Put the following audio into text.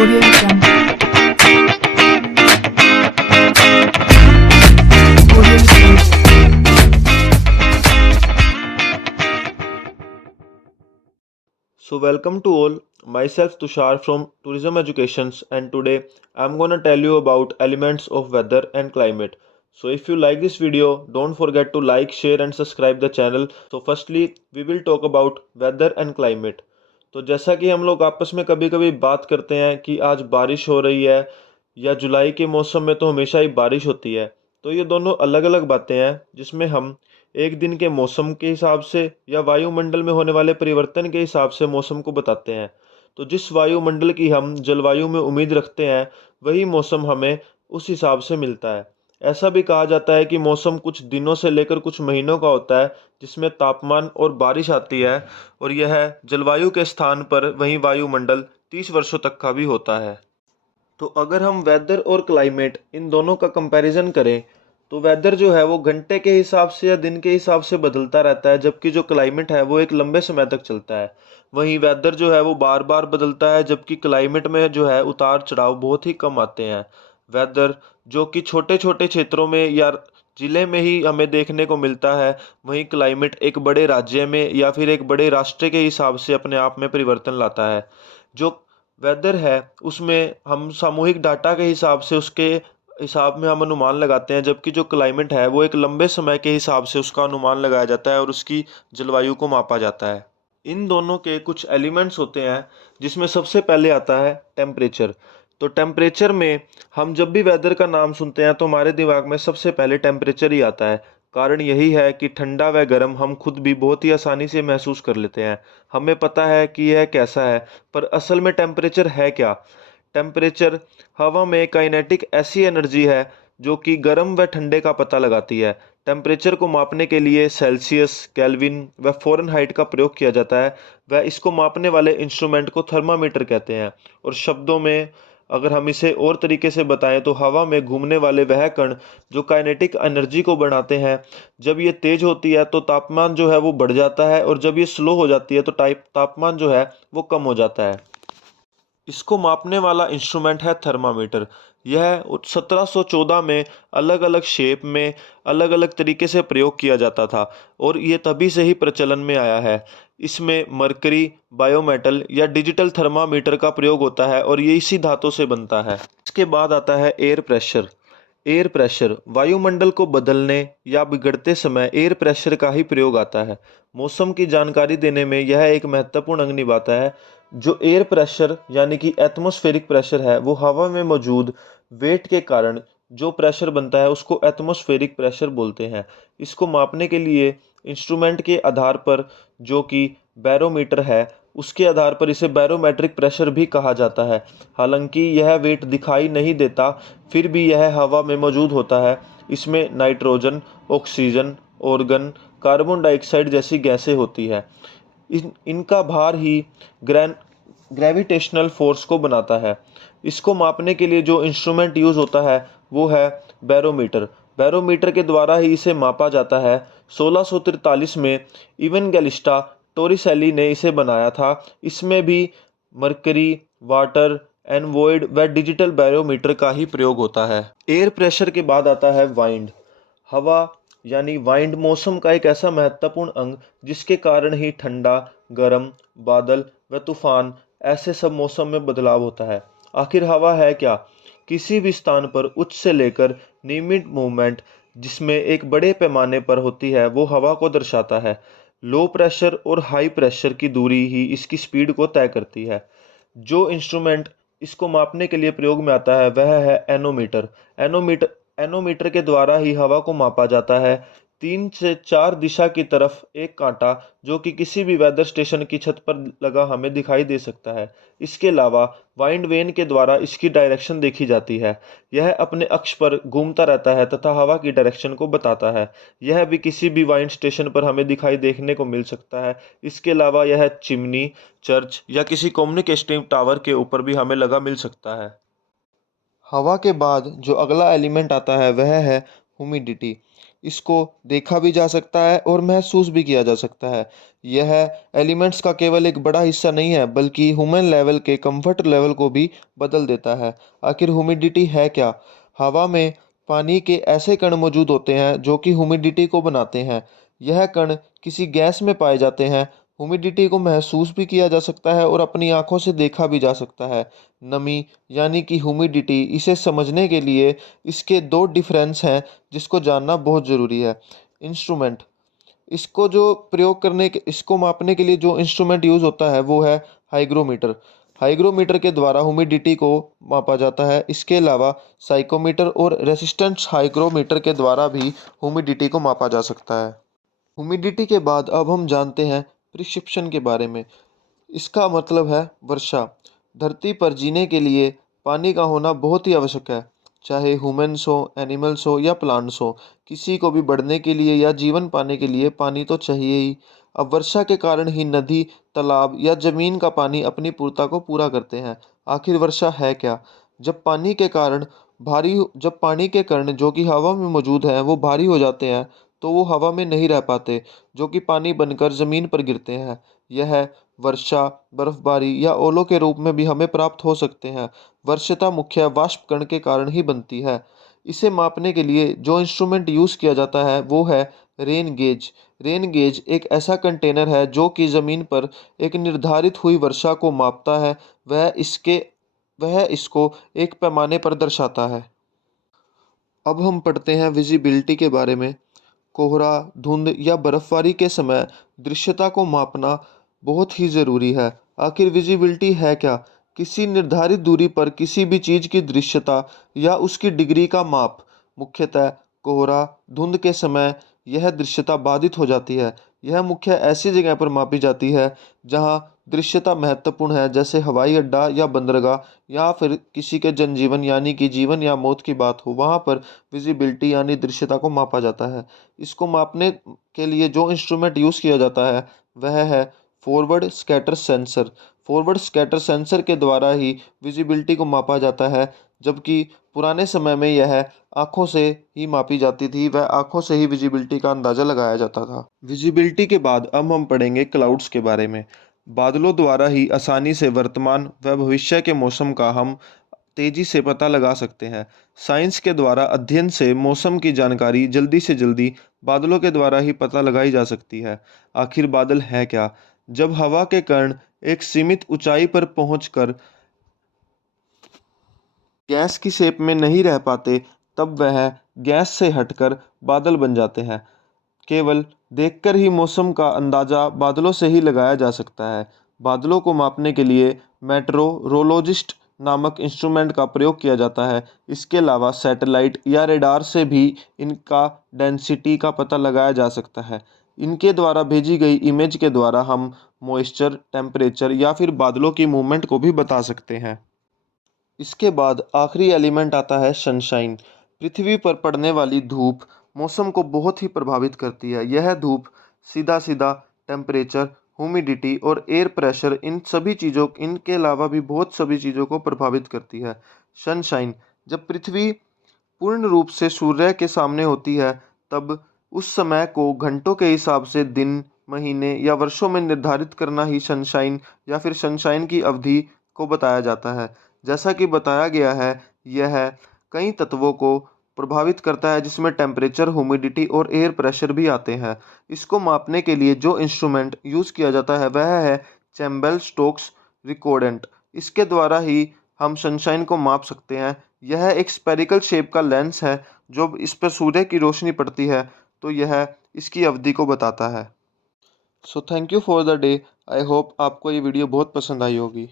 Audio Jungle. Audio Jungle. So welcome to all. Myself Tushar from Tourism Educations, and today I'm gonna tell you about elements of weather and climate. So if you like this video, don't forget to like, share and subscribe the channel. So firstly, we will talk about weather and climate. तो जैसा कि हम लोग आपस में कभी कभी बात करते हैं कि आज बारिश हो रही है, या जुलाई के मौसम में तो हमेशा ही बारिश होती है। तो ये दोनों अलग अलग बातें हैं जिसमें हम एक दिन के मौसम के हिसाब से या वायुमंडल में होने वाले परिवर्तन के हिसाब से मौसम को बताते हैं। तो जिस वायुमंडल की हम जलवायु में उम्मीद रखते हैं, वही मौसम हमें उस हिसाब से मिलता है। ऐसा भी कहा जाता है कि मौसम कुछ दिनों से लेकर कुछ महीनों का होता है, जिसमें तापमान और बारिश आती है, और यह जलवायु के स्थान पर वहीं वायुमंडल 30 वर्षों तक का भी होता है। तो अगर हम वेदर और क्लाइमेट इन दोनों का कंपैरिजन करें, तो वेदर जो है वो घंटे के हिसाब से या दिन के हिसाब से बदलता रहता है, जबकि जो क्लाइमेट है वो एक लंबे समय तक चलता है। वहीं वेदर जो है वो बार बार बदलता है, जबकि क्लाइमेट में जो है उतार चढ़ाव बहुत ही कम आते हैं। वेदर जो कि छोटे छोटे क्षेत्रों में या जिले में ही हमें देखने को मिलता है, वहीं क्लाइमेट एक बड़े राज्य में या फिर एक बड़े राष्ट्र के हिसाब से अपने आप में परिवर्तन लाता है। जो वेदर है उसमें हम सामूहिक डाटा के हिसाब से उसके हिसाब में हम अनुमान लगाते हैं, जबकि जो क्लाइमेट है वो एक लंबे समय के हिसाब से उसका अनुमान लगाया जाता है और उसकी जलवायु को मापा जाता है। इन दोनों के कुछ एलिमेंट्स होते हैं, जिसमें सबसे पहले आता है टेम्परेचर। तो टेम्परेचर में हम जब भी वेदर का नाम सुनते हैं तो हमारे दिमाग में सबसे पहले टेम्परेचर ही आता है। कारण यही है कि ठंडा व गर्म हम खुद भी बहुत ही आसानी से महसूस कर लेते हैं। हमें पता है कि यह कैसा है, पर असल में टेम्परेचर है क्या? टेम्परेचर हवा में काइनेटिक ऐसी एनर्जी है जो कि गर्म व ठंडे का पता लगाती है। टेम्परेचर को मापने के लिए सेल्सियस, केल्विन व फ़ारेनहाइट का प्रयोग किया जाता है। वह इसको मापने वाले इंस्ट्रूमेंट को थर्मामीटर कहते हैं। और शब्दों में अगर हम इसे और तरीके से बताएं तो हवा में घूमने वाले वह कण जो काइनेटिक एनर्जी को बढ़ाते हैं। जब ये तेज होती है तो तापमान जो है वो बढ़ जाता है, और जब ये स्लो हो जाती है तो तापमान जो है वो कम हो जाता है। इसको मापने वाला इंस्ट्रूमेंट है थर्मामीटर। यह 1714 में अलग अलग शेप में अलग अलग तरीके से प्रयोग किया जाता था, और ये तभी से ही प्रचलन में आया है। इसमें मरकरी, बायोमेटल या डिजिटल थर्मामीटर का प्रयोग होता है, और ये इसी धातु से बनता है। इसके बाद आता है एयर प्रेशर। एयर प्रेशर वायुमंडल को बदलने या बिगड़ते समय एयर प्रेशर का ही प्रयोग आता है। मौसम की जानकारी देने में यह एक महत्वपूर्ण अंग निभाता है। जो एयर प्रेशर यानी कि एटमॉस्फेरिक प्रेशर है, वो हवा में मौजूद वेट के कारण जो प्रेशर बनता है उसको एटमॉस्फेरिक प्रेशर बोलते हैं। इसको मापने के लिए इंस्ट्रूमेंट के आधार पर, जो कि बैरोमीटर है, उसके आधार पर इसे बैरोमेट्रिक प्रेशर भी कहा जाता है। हालांकि यह वेट दिखाई नहीं देता, फिर भी यह हवा में मौजूद होता है। इसमें nitrogen, oxygen, organ, carbon dioxide जैसी गैसें होती है। इनका भार ही ग्रेविटेशनल फोर्स को बनाता है। इसको मापने के लिए जो इंस्ट्रूमेंट यूज़ होता है वो है बैरोमीटर। बैरोमीटर के द्वारा ही इसे मापा जाता है। 1643 में इवेंगेलिस्टा टोरिसेली ने इसे बनाया था। इसमें भी मरकरी, वाटर, एनवॉइड व डिजिटल बैरोमीटर का ही प्रयोग होता है। एयर प्रेशर के बाद आता है वाइंड। हवा यानी वाइंड मौसम का एक ऐसा महत्वपूर्ण अंग जिसके कारण ही ठंडा, गर्म, बादल व तूफान ऐसे सब मौसम में बदलाव होता है। आखिर हवा है क्या? किसी भी स्थान पर उच्च से लेकर नियमित मूवमेंट जिसमें एक बड़े पैमाने पर होती है, वो हवा को दर्शाता है। लो प्रेशर और हाई प्रेशर की दूरी ही इसकी स्पीड को तय करती है। जो इंस्ट्रूमेंट इसको मापने के लिए प्रयोग में आता है वह है एनोमीटर। एनोमीटर एनोमीटर के द्वारा ही हवा को मापा जाता है। 3 से 4 दिशा की तरफ एक कांटा जो कि किसी भी वेदर स्टेशन की छत पर लगा हमें दिखाई दे सकता है। इसके अलावा वाइंड वेन के द्वारा इसकी डायरेक्शन देखी जाती है। यह अपने अक्ष पर घूमता रहता है तथा हवा की डायरेक्शन को बताता है। यह भी किसी भी वाइंड स्टेशन पर हमें दिखाई देखने को मिल सकता है। इसके अलावा यह चिमनी, चर्च या किसी कम्युनिकेशन टावर के ऊपर भी हमें लगा मिल सकता है। हवा के बाद जो अगला एलिमेंट आता है वह है ह्यूमिडिटी। इसको देखा भी जा सकता है और महसूस भी किया जा सकता है। यह एलिमेंट्स का केवल एक बड़ा हिस्सा नहीं है, बल्कि ह्यूमन लेवल के कंफर्ट लेवल को भी बदल देता है। आखिर ह्यूमिडिटी है क्या? हवा में पानी के ऐसे कण मौजूद होते हैं जो कि ह्यूमिडिटी को बनाते हैं। यह कण किसी गैस में पाए जाते हैं। ह्यूमिडिटी को महसूस भी किया जा सकता है और अपनी आंखों से देखा भी जा सकता है। नमी यानी कि ह्यूमिडिटी, इसे समझने के लिए इसके दो डिफरेंस हैं जिसको जानना बहुत ज़रूरी है। इंस्ट्रूमेंट, इसको जो प्रयोग करने के इसको मापने के लिए जो इंस्ट्रूमेंट यूज़ होता है वो है हाइग्रोमीटर। हाइग्रोमीटर के द्वारा ह्यूमिडिटी को मापा जाता है। इसके अलावा साइकोमीटर और रेसिस्टेंस हाइग्रोमीटर के द्वारा भी ह्यूमिडिटी को मापा जा सकता है। ह्यूमिडिटी के बाद अब हम जानते हैं प्रिसिप्शन के बारे में। इसका मतलब है वर्षा। धरती पर जीने के लिए पानी का होना बहुत ही आवश्यक है। चाहे ह्यूमन्स हो, एनिमल्स हो या प्लांट्स हो, किसी को भी बढ़ने के लिए या जीवन पाने के लिए पानी तो चाहिए ही। अब वर्षा के कारण ही नदी, तालाब या जमीन का पानी अपनी पूर्णता को पूरा करते हैं। आखिर वर्षा है क्या? जब पानी के कण जो कि हवा में मौजूद हैं वो भारी हो जाते हैं, तो वो हवा में नहीं रह पाते, जो कि पानी बनकर ज़मीन पर गिरते हैं। यह वर्षा, बर्फबारी या ओलों के रूप में भी हमें प्राप्त हो सकते हैं। वर्षा मुख्य वाष्प कण के कारण ही बनती है। इसे मापने के लिए जो इंस्ट्रूमेंट यूज़ किया जाता है वो है रेन गेज। रेन गेज एक ऐसा कंटेनर है जो कि ज़मीन पर एक निर्धारित हुई वर्षा को मापता है। वह इसको एक पैमाने पर दर्शाता है। अब हम पढ़ते हैं विजिबिलिटी के बारे में। कोहरा, धुंध या बर्फबारी के समय दृश्यता को मापना बहुत ही ज़रूरी है। आखिर विजिबिलिटी है क्या? किसी निर्धारित दूरी पर किसी भी चीज़ की दृश्यता या उसकी डिग्री का माप। मुख्यतः कोहरा, धुंध के समय यह दृश्यता बाधित हो जाती है। यह मुख्य ऐसी जगह पर मापी जाती है जहां दृश्यता महत्वपूर्ण है, जैसे हवाई अड्डा या बंदरगाह, या फिर किसी के जनजीवन यानी कि जीवन या मौत की बात हो, वहां पर विजिबिलिटी यानी दृश्यता को मापा जाता है। इसको मापने के लिए जो इंस्ट्रूमेंट यूज़ किया जाता है वह है forward scatter sensor. Forward scatter sensor के द्वारा ही विजिबिलिटी को मापा जाता है, जबकि पुराने समय में यह आँखों से ही मापी जाती थी। वह आँखों से ही विजिबिलिटी का अंदाज़ा लगाया जाता था। विजिबिलिटी के बाद अब हम पढ़ेंगे क्लाउड्स के बारे में। बादलों द्वारा ही आसानी से वर्तमान व भविष्य के मौसम का हम तेजी से पता लगा सकते हैं। साइंस के द्वारा अध्ययन से मौसम की जानकारी जल्दी से जल्दी बादलों के द्वारा ही पता लगाई जा सकती है। आखिर बादल है क्या? जब हवा के कण एक सीमित ऊंचाई पर पहुंचकर गैस की शेप में नहीं रह पाते, तब वह गैस से हटकर बादल बन जाते हैं। केवल देखकर ही मौसम का अंदाज़ा बादलों से ही लगाया जा सकता है। बादलों को मापने के लिए मेट्रोरोलॉजिस्ट नामक इंस्ट्रूमेंट का प्रयोग किया जाता है। इसके अलावा सैटेलाइट या रेडार से भी इनका डेंसिटी का पता लगाया जा सकता है। इनके द्वारा भेजी गई इमेज के द्वारा हम मॉइस्चर, टेम्परेचर या फिर बादलों की मूवमेंट को भी बता सकते हैं। इसके बाद आखिरी एलिमेंट आता है सनशाइन। पृथ्वी पर पड़ने वाली धूप मौसम को बहुत ही प्रभावित करती है। यह धूप सीधा सीधा टेम्परेचर, ह्यूमिडिटी और एयर प्रेशर, इनके अलावा भी बहुत सभी चीज़ों को प्रभावित करती है। सनशाइन, जब पृथ्वी पूर्ण रूप से सूर्य के सामने होती है, तब उस समय को घंटों के हिसाब से दिन, महीने या वर्षों में निर्धारित करना ही सनशाइन या फिर सनशाइन की अवधि को बताया जाता है। जैसा कि बताया गया है, यह कई तत्वों को प्रभावित करता है, जिसमें टेम्परेचर, ह्यूमिडिटी और एयर प्रेशर भी आते हैं। इसको मापने के लिए जो इंस्ट्रूमेंट यूज़ किया जाता है वह है चैम्बल स्टोक्स रिकॉर्डेंट। इसके द्वारा ही हम सनशाइन को माप सकते हैं। यह एक स्फेरिकल शेप का लेंस है। जब इस पर सूर्य की रोशनी पड़ती है तो यह इसकी अवधि को बताता है। So thank you for the day. I hope आपको ये वीडियो बहुत पसंद आई होगी।